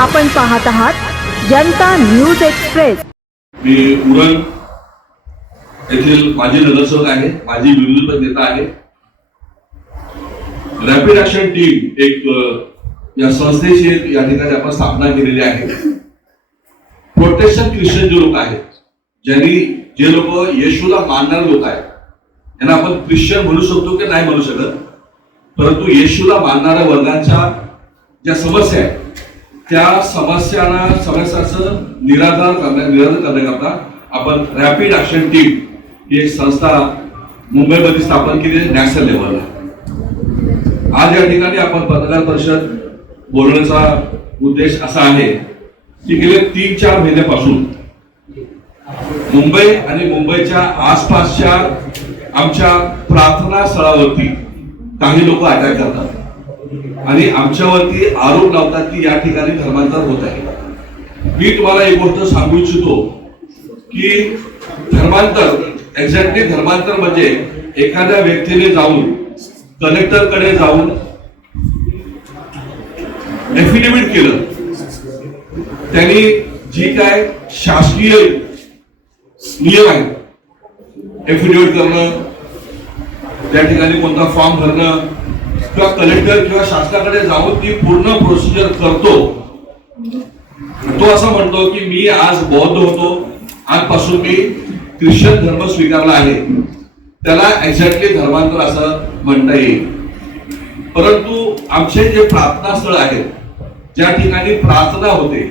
आपण पाहत आहात जनता न्यूज एक्सप्रेस। मी उरण येथील माजी नगरसेवक आहे, माजी विरोधी पक्ष नेता आहे। रॅपिड ऍक्शन टीम एक या संस्थेची या ठिकाणी आपण स्थापना केलेली आहे। प्रोटेक्शन ख्रिश्चन जे लोक आहेत, जे लोक येशूला मानणारे लोक आहेत, यांना आपण ख्रिश्चन म्हणू शकतो की नाही म्हणू शकत, परंतु येशूला मानणाऱ्या वर्गांच्या ज्या समस्या आहेत त्या समस्यांचं निराधार करण्याकरता आपण रॅपिड ऍक्शन टीम ही एक संस्था मुंबईमध्ये स्थापन केली आहे नॅशनल लेवलला। आज या ठिकाणी आपण पत्रकार परिषद बोलण्याचा उद्देश असा आहे की गेले 3-4 महिन्यापासून मुंबई आणि मुंबईच्या आसपासच्या आमच्या प्रार्थना स्थळावरती काही लोक अटॅक करतात आणि आमच्यावरती आरोप लावतात की या ठिकाणी धर्मांतर होत आहे। मी तुम्हाला एक गोष्ट सांगू इच्छितो की धर्मांतर, एक्झॅक्टली धर्मांतर म्हणजे एखाद्या व्यक्तीने जाऊन कलेक्टरकडे जाऊन एफिडेव्हिट केलं, त्यांनी जी काय शासकीय नियम आहे एफिडेव्हिट करणं, त्या ठिकाणी कोणता फॉर्म भरणं किंवा कलेक्टर किंवा शासनाकडे जाऊन ती पूर्ण प्रोसिजर करतो, तो असं म्हणतो की मी आज बौद्ध होतो, आजपासून मी ख्रिश्चन धर्म स्वीकारला आहे, त्याला एक्झॅक्टली धर्मांतर असं म्हणता येईल। परंतु आमचे जे प्रार्थना स्थळ आहेत, ज्या ठिकाणी प्रार्थना होते,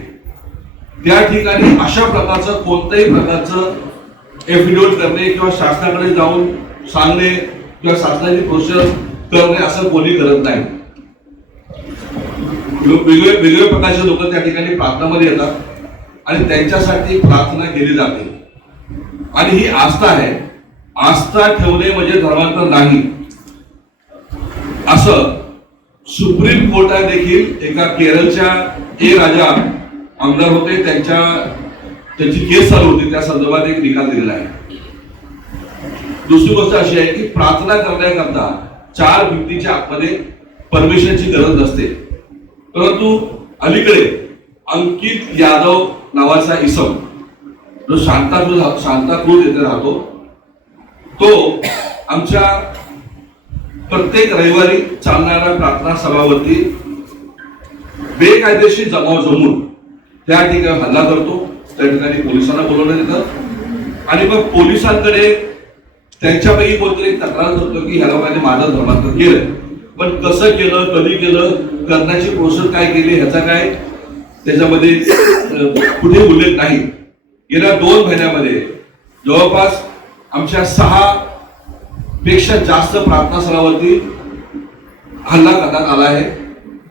त्या ठिकाणी अशा प्रकारचं कोणत्याही प्रकारचं एफिडेव्हिट करणे किंवा शासनाकडे जाऊन सांगणे किंवा शासनाची प्रोसिजर करणे असं कोणी करत नाही। वेगवेगळ्या प्रकारचे लोक त्या ठिकाणी प्रार्थनामध्ये येतात आणि त्यांच्यासाठी प्रार्थना केली जाते आणि ही आस्था आहे। आस्था ठेवणे म्हणजे धर्मांतर नाही असं सुप्रीम कोर्टात देखील एका केरळच्या राजा आमदार होते, त्यांची केस चालू होती, त्या संदर्भात एक निकाल दिलेला आहे। दुसरी गोष्ट अशी आहे की प्रार्थना करण्याकरता 4 भिंतीच्या आतमध्ये परमिशनची गरज नसते, परंतु अलीकडे अंकित यादव नावाचा इसम जो सांताक्रूज येथे राहतो, तो आमच्या प्रत्येक रविवारी चालणाऱ्या प्रार्थना सभावरती बेकायदेशीर जमाव जमून त्या ठिकाणी हल्ला करतो, त्या ठिकाणी पोलिसांना बोलवण्यात येतं आणि मग पोलिसांकडे त्यांच्यापैकी कोणतरी तक्रार करतो की ह्या लोकांनी माझं धर्मांतर केलं, पण कसं केलं, कधी केलं, करण्याची प्रोसेस काय केली ह्याचा काय त्याच्यामध्ये कुठे उल्लेख नाही। गेल्या 2 महिन्यामध्ये जवळपास आमच्या 6 पेक्षा जास्त प्रार्थना स्थळावरती हल्ला करण्यात आला आहे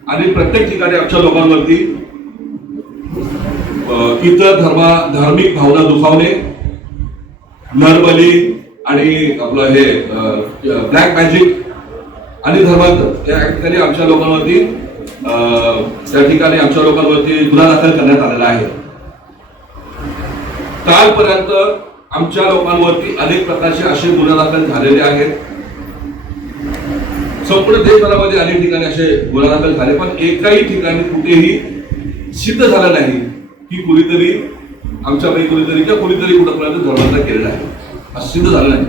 आणि प्रत्येक ठिकाणी आमच्या लोकांवरती इतर धार्मिक भावना दुखावणे, नरबली आणि आपलं हे ब्लॅक मॅजिक आणि धर्मांतर या ठिकाणी आमच्या लोकांवरती गुन्हा दाखल करण्यात आलेला आहे। कालपर्यंत आमच्या लोकांवरती अनेक प्रकारचे असे गुन्हे दाखल झालेले आहेत। संपूर्ण देशभरामध्ये अनेक ठिकाणी असे गुन्हे दाखल झाले, पण एकाही ठिकाणी कुठेही सिद्ध झालं नाही की कुणीतरी आमच्यापैकी कुणीतरी कुठपर्यंत धर्मांतर केलेलं आहे, असं सिद्ध झालं नाही।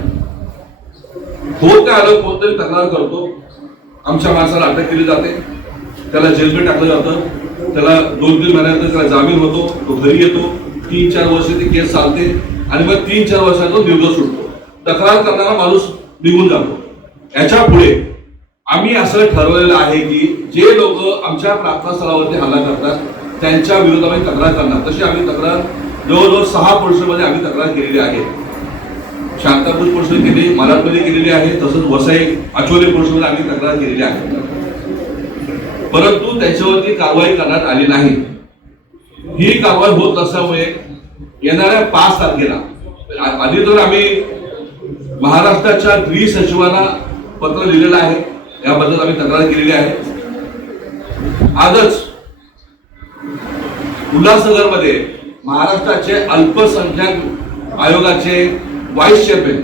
हो काय आलं, कोणतरी तक्रार करतो, आमच्या माणसाला अटक केली जाते, त्याला जेलमध्ये टाकलं जातं, त्याला 2-3 महिन्यानंतर त्याला जामीन होतो, तो घरी येतो, 3-4 वर्ष ती केस चालते आणि मग 3-4 वर्षात निर्दोष सुटतो, तक्रार करणारा माणूस निघून जातो। याच्या पुढे आम्ही असं ठरवलेलं आहे की जे लोक आमच्या प्रार्थना स्थळावरती हल्ला करतात त्यांच्या विरोधात आम्ही तक्रार करणार। तशी आम्ही तक्रार जवळजवळ 6 पोलिसांमध्ये आम्ही तक्रार केलेली आहे। शांतापूर पोलिसांनी केली, मालाडमध्ये केलेली आहे, तसंच वसई आचोले पोलिसांमध्ये आम्ही तक्रार केलेली आहे, परंतु त्याच्यावरती कारवाई करण्यात आली नाही। ही कारवाई होत नसल्यामुळे येणाऱ्या 5 तारखेला आधी तर आम्ही महाराष्ट्राच्या गृहसचिवांना पत्र लिहिलेलं आहे, याबद्दल आम्ही तक्रार केलेली आहे। आजच उल्हासनगरमध्ये महाराष्ट्राचे अल्पसंख्याक आयोगाचे व्हाईस चेअरमॅन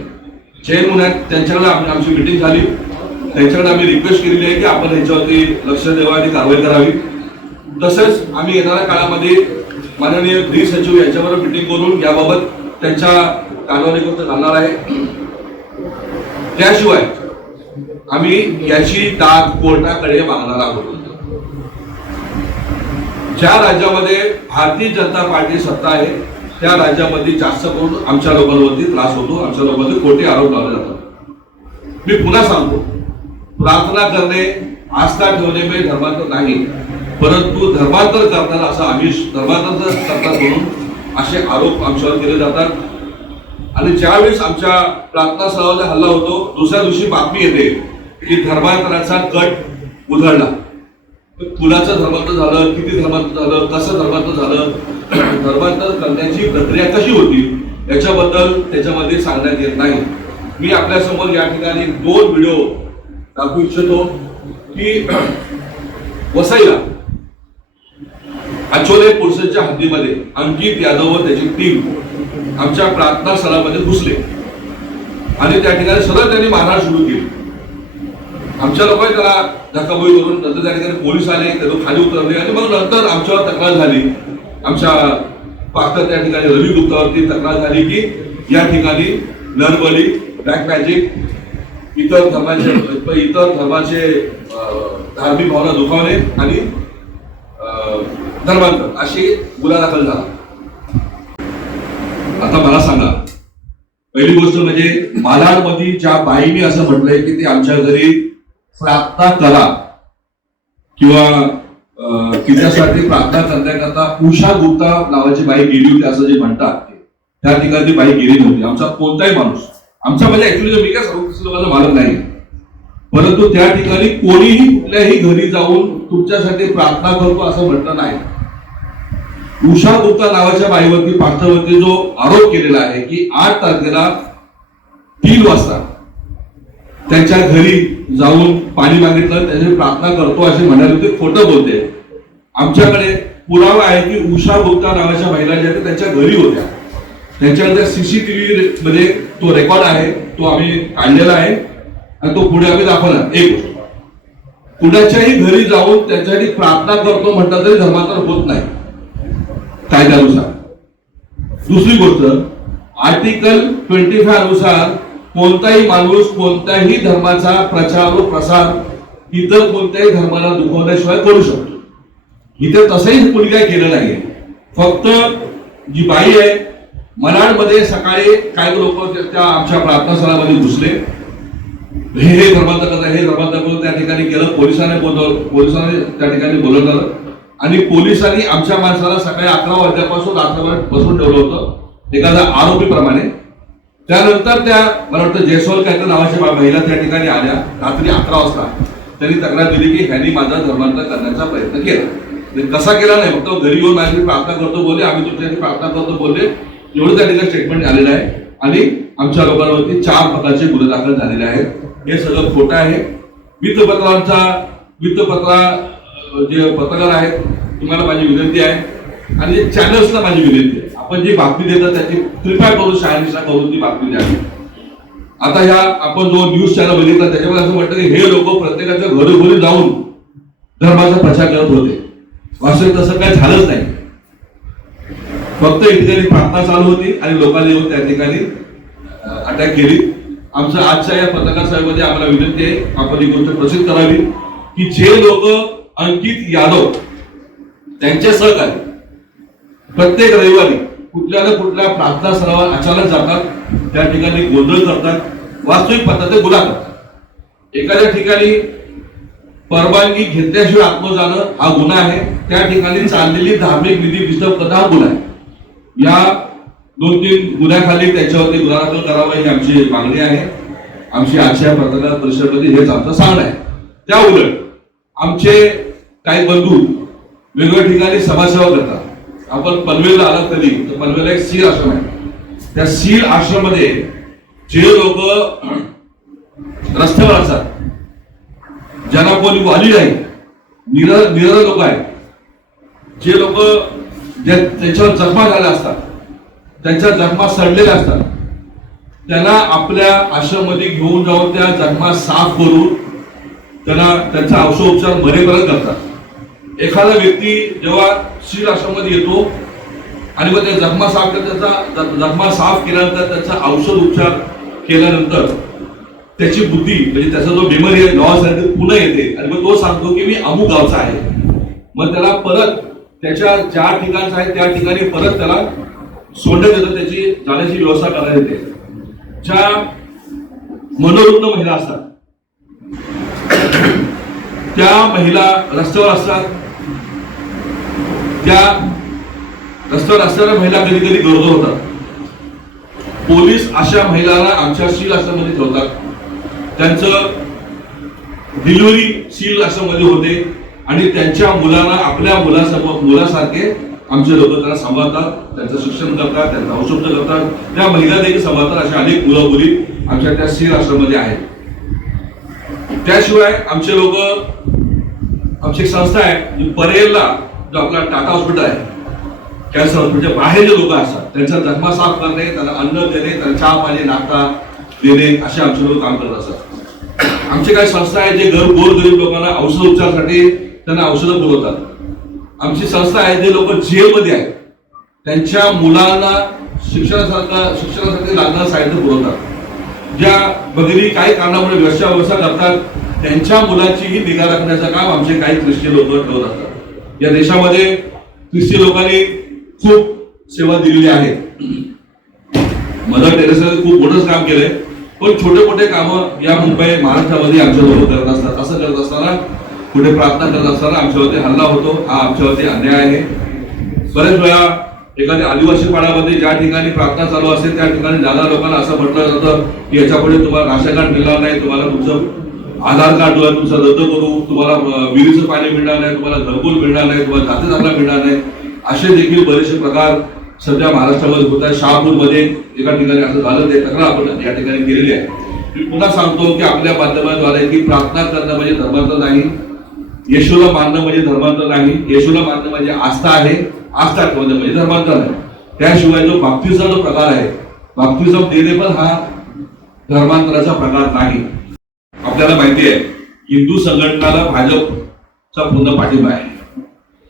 जैन मुन्यात त्यांच्याकडे आमची मीटिंग झाली, त्यांच्याकडे आम्ही रिक्वेस्ट केलेली आहे की आपण याच्यावरती लक्ष द्यावं आणि कारवाई करावी। तसंच आम्ही येणाऱ्या काळामध्ये माननीय गृह सचिव यांच्याबरोबर मिटिंग करून याबाबत त्यांच्या कानावर घालणार आहे. त्याशिवाय आम्ही याची दाद कोर्टाकडे मागणार आहोत. ज्या राज्यामध्ये भारतीय जनता पार्टी सत्ता आहे त्या राज्यामध्ये जास्त करून आमच्या लोकांवरती त्रास होतो, आमच्या लोकांवरती खोटे आरोप लावले जातात. मी पुन्हा सांगतो, प्रार्थना करणे, आस्था ठेवणे म्हणजे धर्मांतर नाही, परंतु धर्मांतर करताना असं आमिष धर्मांतर करतात म्हणून असे आरोप आमच्यावर केले जातात. आणि ज्यावेळेस आमच्या प्रार्थना स्थळावर हल्ला होतो, दुसऱ्या दिवशी बातमी येते की धर्मांतराचा कट उधळला. कुणाचं धर्मांतर झालं, किती धर्मांतर झालं, कसं धर्मांतर झालं, धर्मांतर करण्याची प्रक्रिया कशी होती याच्याबद्दल त्याच्यामध्ये सांगण्यात येत नाही. मी आपल्या समोर या ठिकाणी 2 व्हिडिओ दाखवू इच्छितो की वसईला अचोले पोर्सेसच्या हद्दीमध्ये अंकित यादव व त्याची टीम आमच्या प्रार्थना स्थळामध्ये घुसले आणि त्या ठिकाणी सरळ त्यांनी मारहाण सुरू केली. आमच्या लोकांनी त्याला धक्काबुक्की करून नंतर त्या ठिकाणी पोलीस आले, ते लोक खाली उतरले आणि मग नंतर आमच्यावर तक्रार झाली. आमच्या पास्टर त्या ठिकाणी रवी गुप्तावरती तक्रार झाली की या ठिकाणी नरबली, ब्लॅक मॅजिक, इतर धर्माचे धार्मिक भावना दुखावणे आणि धर्मांतर अशी गुन्हा दाखल झाला. आता मला सांगा, पहिली गोष्ट म्हणजे मालाडमध्ये ज्या बाईने असं म्हटलंय की ते आमच्या घरी प्रार्थना करा किंवा तिच्यासाठी प्रार्थना करण्याकरता उषा गुप्ता नावाची बाई गेली होती असं जे म्हणतात, त्या ठिकाणी ती बाई गेली नव्हती. आमचा कोणताही माणूस, आमचा म्हणजे ऍक्च्युली मी काय सर्व लोकांना मानत नाही, परंतु त्या ठिकाणी कोणीही कुठल्याही घरी जाऊन तुमच्यासाठी प्रार्थना करतो असं म्हटलं नाही. उषा गुप्ता नावाच्या बाईवरती, पास्टरवरती जो आरोप केलेला आहे की 8 तारखेला 3 वाजता त्यांच्या घरी जाऊन पाणी मागितलं, त्याची प्रार्थना करतो असे म्हणाले, ते खोटं बोलते. आमच्याकडे पुरावा आहे की उषा गुप्ता नावाच्या महिला ज्या त्यांच्या घरी होत्या, त्यांच्याकडे सीसीटीव्ही मध्ये तो रेकॉर्ड आहे, तो आम्ही काढलेला आहे आणि तो पुढे आम्ही दाखवणार. एक गोष्ट, कुणाच्याही घरी जाऊन त्यांच्यासाठी प्रार्थना करतो म्हटलं तरी धर्मांतर होत नाही कायद्यानुसार. दुसरी गोष्ट, आर्टिकल 25 अनुसार कोणताही माणूस कोणत्याही धर्माचा प्रचार व प्रसार इतर कोणत्याही धर्माला दुखवण्याशिवाय करू शकतो. इथे तसंही कोणी काय केलं नाहीये. फक्त जी बाई आहे, मनाडमध्ये सकाळी काही लोक त्या आमच्या प्रार्थना स्थळामध्ये घुसले, हे धर्मांतर करतात, हे धर्मांतर करून त्या ठिकाणी केलं. पोलिसांनी त्या ठिकाणी बोलवलं आणि पोलिसांनी आमच्या माणसाला सकाळी 11 वाजल्यापासून रात्रभर बसून ठेवलं होतं एखाद्या आरोपीप्रमाणे. त्यानंतर त्या मला वाटतं जयस्वाल काहीतरी नावाच्या महिला त्या ठिकाणी आल्या रात्री 11 वाजता. त्यांनी तक्रार दिली की ह्यांनी माझा धर्मांतर करण्याचा प्रयत्न केला. कसा केला नाही, फक्त घरी येऊन माझी प्रार्थना करतो बोलले, आम्ही तुमच्यासाठी प्रार्थना करतो बोलले, एवढं त्या ठिकाणी स्टेटमेंट आलेलं आहे. आणि आमच्या लोकांवरती 4 प्रकारचे गुन्हे दाखल झालेले आहेत. हे सगळं खोटं आहे. वृत्तपत्र जे पत्रकार आहेत, तुम्हाला माझी विनंती आहे आणि चॅनल्सला माझी विनंती आहे, आपण जी बातमी देतात त्याची कृपया करून शहानिशा करून ती बातमी द्यावी. आता ह्या आपण जो न्यूज चॅनल बघितला त्याच्यामध्ये असं म्हटलं की हे लोक प्रत्येकाच्या घरोघरी जाऊन धर्माचा प्रचार करत होते. वास्तविक तसं काही झालंच नाही. फक्त इथे प्रार्थना चालू होती आणि लोकांनी येऊन त्या ठिकाणी अटॅक केली. आमचं आजच्या या पत्रकार सभेमध्ये आम्हाला विनंती आहे, आपण ही गोष्ट प्रसिद्ध करावी की जे लोक अंकित यादव त्यांचे सहकारी प्रत्येक रविवारी कुठल्या ना कुठल्या प्रार्थना स्थळावर अचानक जातात, त्या ठिकाणी गोंधळ करतात, वास्तविक पद्धतीने गुन्हा करतात. एखाद्या ठिकाणी परवानगी घेतल्याशिवाय आत्म जाणं हा गुन्हा आहे. त्या ठिकाणी चाललेली धार्मिक विधी डिस्टर्ब करणं हा गुन्हा आहे. या 2-3 गुन्ह्याखाली त्याच्यावरती गुन्हा दाखल करावा ही आमची मागणी आहे. आमची आजच्या पत्रकार परिषदेमध्ये हेच आमचं सांगणं आहे. त्या उलट आमचे काही बंधू वेगवेगळ्या ठिकाणी समाजसेवा करतात. आपण पनवेलला आलात कधी तर पनवेलला एक सील आश्रम आहे. त्या सील आश्रम मध्ये जे लोक रस्त्यावर असतात, ज्यांना कोणी वाली नाही, निरर लोक आहेत, जे लोक त्यांच्यावर जखमा झाल्या असतात, त्यांच्या जखमा सडलेल्या असतात, त्यांना आपल्या आश्रममध्ये घेऊन जाऊन त्या जखमा साफ करून त्यांना त्यांचा औषधोपचार बरेपर्यंत करतात. एखादा व्यक्ती जेव्हा शील आश्रममध्ये येतो आणि मग त्या जखमा साफ जखमा साफ केल्यानंतर त्याचा औषध उपचार केल्यानंतर त्याची बुद्धी म्हणजे त्याचा जो मेमरी आहे नावासाठी पुन्हा येते आणि मग तो सांगतो की मी अमुक गावचा आहे. मग त्याला परत त्याच्या ज्या ठिकाणचा आहे त्या ठिकाणी परत त्याला सोडण्यात येतं, त्याची जाण्याची व्यवस्था करण्यात येते. ज्या मनोरुग्ण महिला असतात त्या महिला रस्त्यावर असतात, त्या रस्त्यावर असणाऱ्या महिला कधी कधी गरोदर होतात. पोलीस अशा महिलांना आमच्या शील आश्रममध्ये ठेवतात. त्यांचं डिलिव्हरी शील आश्रममध्ये होते आणि त्यांच्या मुलांना आपल्या मुलासारखे आमचे लोक त्यांना सांभाळतात, त्यांचं शिक्षण करतात, त्यांचं औषध करतात. त्या महिला देखील सांभाळतात. अशा अनेक मुलं मुली आमच्या त्या शील आश्रममध्ये आहेत. त्याशिवाय आमचे लोक, आमची एक संस्था आहे परेलला, जो आपला टाटा हॉस्पिटल आहे, कॅन्सर हॉस्पिटलच्या बाहेर जे लोक असतात त्यांचा जखमा साफ करणे, त्यांना अन्न देणे, त्यांना चहा पाणी नाश्ता देणे, असे आमचे लोक काम करत असतात. आमचे काही संस्था आहे जे गोरगरीब लोकांना औषध उपचारासाठी त्यांना औषधं पुरवतात. आमची संस्था आहे जे लोक जेलमध्ये आहेत त्यांच्या मुलांना शिक्षणासाठी लागणारं साहित्य पुरवतात. ज्या भगिनी काही कारणामुळे व्यवसाय करतात त्यांच्या मुलांचीही निगा राखण्याचं काम आमचे काही ख्रिस्ती लोक ठेवत असतात. या देशामध्ये ख्रिस्ती लोकांनी खूप सेवा दिलेली आहे. मदर टेरेसाने खूप मोठंच काम केलंय, पण छोटे मोठे कामं या मुंबई महाराष्ट्रामध्ये आमचे लोक करत असतात. असं करत असताना, कुठे प्रार्थना करत असताना आमच्यावरती हल्ला होतो. हा आमच्यावरती अन्याय आहे. बरेच वेळा एखाद्या आदिवासी पाड्यामध्ये ज्या ठिकाणी प्रार्थना चालू असेल त्या ठिकाणी जाणाऱ्या लोकांना असं म्हटलं जातं की याच्यापुढे तुम्हाला राशन कार्ड मिळणार नाही, तुम्हाला तुमचं आधार कार्ड तुमचं रद्द करू, तुम्हाला विहिरीचं पाणी मिळणार नाही, तुम्हाला घरकुल मिळणार नाही, तुम्हाला जाती दाखला मिळणार नाही. असे देखील बरेचसे प्रकार सध्या महाराष्ट्रामध्ये होत आहे. शहापूरमध्ये एका ठिकाणी असं झालं, ते तक्रार आपण या ठिकाणी केलेली आहे. मी पुन्हा सांगतो की आपल्या माध्यमाद्वारे की प्रार्थना करणं म्हणजे धर्मांतर नाही, येशूला मानणं म्हणजे धर्मांतर नाही. येशूला मानणं म्हणजे आस्था आहे, आस्था ठेवणं म्हणजे धर्मांतर आहे. त्याशिवाय जो बाप्तिझम जो प्रकार आहे, बाप्तिझम देणे पण हा धर्मांतराचा प्रकार नाही. आपल्याला माहिती आहे हिंदू संघटनाला भाजपचा पूर्ण पाठिंबा आहे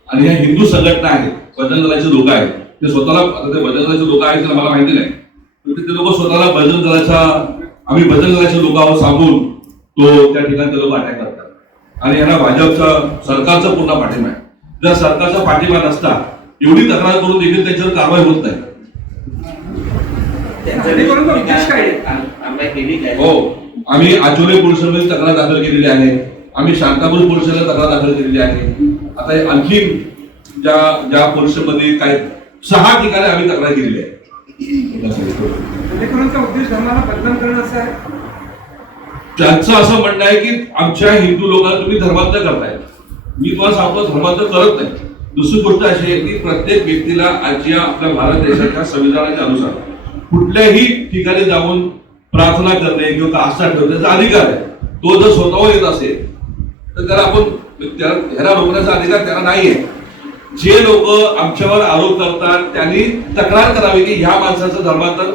आणि ह्या हिंदू संघटना आहेत, बजरंग दलाचे लोक आहेत, ते स्वतःला, आता ते बजरंग दलाचे लोक आहेत मला माहिती नाही, ते लोक स्वतःला बजरंग दलाचा, आम्ही बजरंग दलाचे लोकांवर सांगून तो त्या ठिकाणी ते लोक अटॅक करतात आणि यांना भाजपचा सरकारचा पूर्ण पाठिंबा आहे. जर सरकारचा पाठिंबा नसता एवढी तक्रार करून देखील त्याच्यावर कारवाई होत नाही. हो, आम्ही आचोले पोलीस स्टेशनमध्ये तक्रार दाखल केलेली आहे, आम्ही शांतापूर पोलीस स्टेशनला तक्रार दाखल केलेली आहे. आता आणखी ज्या पोलीस स्टेशनमध्ये काही 6 ठिकाणी आम्ही तक्रार केलेली आहे. उद्देश धर्माला बदनाम करणं असं आहे. त्यांचं असं म्हणणं आहे की आमच्या हिंदू लोकांना तुम्ही धर्मांतर करताय. मी तुम्हाला सांगतो धर्मांतर करत नाही. दुसरी गोष्ट अशी आहे की प्रत्येक व्यक्तीला आजच्या आपल्या भारत देशाच्या संविधानाच्या अनुसार कुठल्याही ठिकाणी जाऊन प्रार्थना करणे किंवा आस्था ठेवण्याचा अधिकार आहे. तो जर स्वतःवर येत असेल तर त्याला आपण ह्याला रोखण्याचा अधिकार त्याला नाहीये. जे लोक आमच्यावर आरोप करतात त्यांनी तक्रार करावी की ह्या माणसाचं धर्मांतर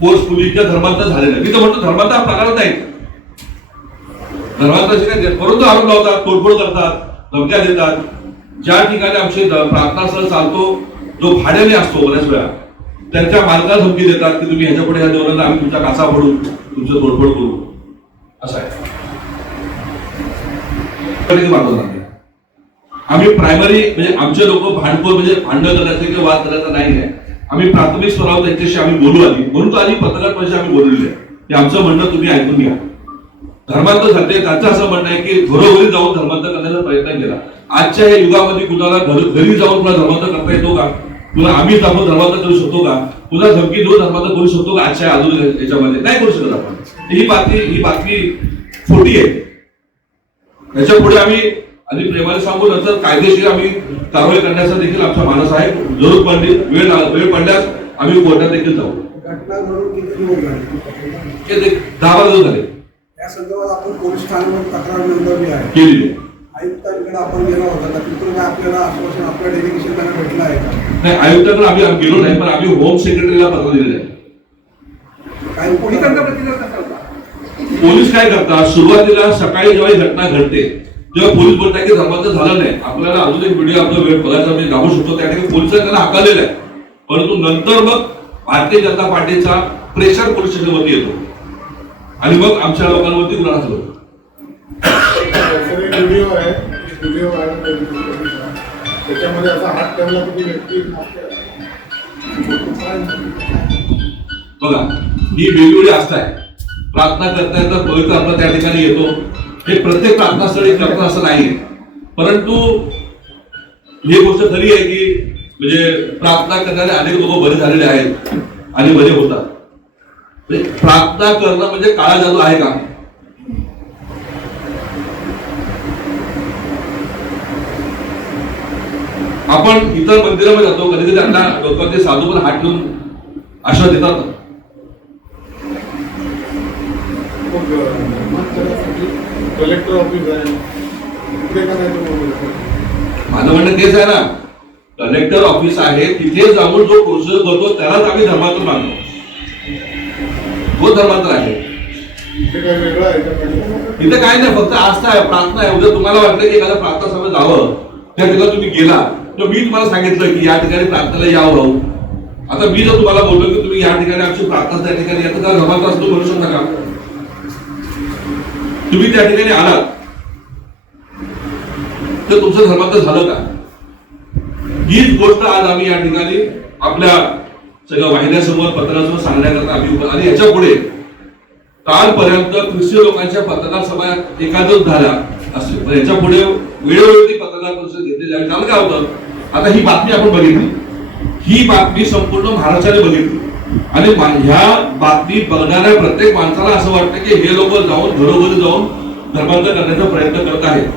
फोर्सफुली किंवा धर्मांतर झालेलं आहे. मी तर म्हणतो धर्मांतर हा प्रकार नाही. धर्मांतराचे काय परंतु आरोप लावतात, तोडफोड करतात, धमक्या देतात. ज्या ठिकाणी आमचे प्रार्थना स्थळ चालतो जो भाड्याने असतो बऱ्याच वेळा त्यांच्या मालकाला धमकी देतात की तुम्ही ह्याच्या पुढे ह्या देवळाला आम्ही तुमच्या काचा फोडू, तुमचं तोडफोड करू, असं आहे. आम्ही प्रायमरी म्हणजे आमचे लोक भांडखोर म्हणजे भांडण करायचं किंवा वाद करायचा नाही आहे. आम्ही प्राथमिक स्तरावर त्यांच्याशी आम्ही बोलू आधी, म्हणून तो आधी पत्रकार परिषद आम्ही बोललेली आहे की आमचं म्हणणं तुम्ही ऐकून घ्या. धर्मांतर झाले त्यांचं असं म्हणणं आहे की घरोघरी जाऊन धर्मांतर करण्याचा प्रयत्न केला. आजच्या या युगामध्ये कुणाला घरी जाऊन तुला धर्मांतर करता येतो का? तुला आम्ही आपण धर्मांतर करू शकतो का? तुला धमकी देऊन धर्मांतर करू शकतो का? आजच्या आधुनिक याच्यामध्ये नाही करू शकत आपण. ही बातमी खोटी आहे. याच्या पुढे आम्ही आधी प्रेमाने सांगू, नंतर कायदेशीर आम्ही कारवाई करण्याचा देखील आमचा मानस आहे. जरूर पडली वेळ पडल्यास आम्ही कोर्टात देखील जाऊ. घटना घडून किती दिवस झाले? 10-12 दिवस झाले. या संदर्भात आपण पोलीस ठाण्यावर तक्रार नोंदवली आहे. केलेली. आयुक्तांकडे आपण गेला होता का? तिथून काय आपल्याला आश्वासन आपल्या डेलिगेशन त्यांना भेटलं आहे का? नाही, आयुक्तांकडे आम्ही गेलो नाही, पण आम्ही होम सेक्रेटरीला पत्र दिलेलं आहे. काही पोलिसांचा प्रतिसाद कसा होता? पोलीस काय करतात, सुरुवातीला सकाळी जेव्हा घटना घडते जेव्हा पोलीस बोलतात की धर्मांतर झालं नाही, आपल्याला अजून एक व्हिडिओ आपला वेळ बघायचा मी दाखवू शकतो, त्या ठिकाणी पोलिसांनी त्यांना हाकललेलं आहे, परंतु नंतर मग भारतीय जनता पार्टीचा प्रेशर पोलीस स्टेशनवरती येतो आणि मग आमच्या लोकांवरती गुन्हा दाखल होतो. व्हिडिओ आहे त्याच्यामध्ये असा हात ठेवला की व्यक्ती बघा, ही वेगवेगळी आस्था आहे. प्रार्थना करता येतात, पवित्र आत्मा त्या ठिकाणी येतो. हे प्रत्येक प्रार्थनास्थळी करतात असं नाहीये, परंतु ही गोष्ट खरी आहे की म्हणजे प्रार्थना करणारे अनेक लोक बरे झालेले आहेत आणि बरे होतात. प्रार्थना करणं म्हणजे काळा जादू आहे का? आपण इतर मंदिरामध्ये जातो, कधी कधी त्यांना लोकांचे साधू पण हात ठेवून आशीर्वाद देतात. कलेक्टर ऑफिस आहे, माझं म्हणणं तेच आहे ना, कलेक्टर ऑफिस आहे, तिथे जाऊन जो प्रोसेस करतो त्यालाच आम्ही धर्मांतर मानतो. तो धर्मांतर आहे. इथे काय नाही, फक्त आस्था आहे, प्रार्थना आहे. उद्या तुम्हाला वाटलं की एखाद्या प्रार्थना सभेत जावं, त्या ठिकाणी तुम्ही गेला तर मी तुम्हाला सांगितलं की या ठिकाणी प्रार्थनेला यावं भाऊ. आता मी जर तुम्हाला बोललो की तुम्ही या ठिकाणी आमची प्रार्थना त्या ठिकाणी येतं, त्याला धर्मांतर असतो म्हणू शकता का? तुम्ही त्या ठिकाणी आलात तर तुमचं धर्मांतर झालं का? हीच गोष्ट आज आम्ही या ठिकाणी आपल्या सगळ्या वाहिन्यासमोर पत्रकारांसमोर सांगण्याकरता आम्ही आणि याच्या पुढे कालपर्यंत ख्रिस्ती लोकांच्या पत्रकार सभा एकादच झाल्या असतील, पण याच्या पुढे वेळोवेळी पत्रकार परिषद घेतलेली आहे. त्यामुळे काय होतं, आता ही बातमी आपण बघितली, ही बातमी संपूर्ण महाराष्ट्राने बघितली आणि ह्या बातमी बघणाऱ्या प्रत्येक माणसाला असं वाटतं की हे लोक जाऊन घरोघरी जाऊन धर्मांतर करण्याचा प्रयत्न करत आहेत.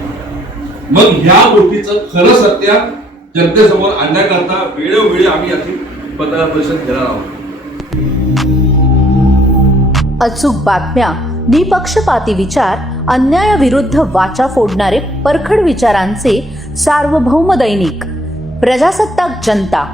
मग ह्या गोष्टीचं खरं सत्य जनतेसमोर आणण्याकरता वेळोवेळी आम्ही याची पत्रकार परिषद घेणार आहोत. अचूक बातम्या, निपक्षपाती विचार, अन्यायाविरुद्ध वाचा फोडणारे परखड विचारांचे सार्वभौम दैनिक प्रजासत्ताक जनता.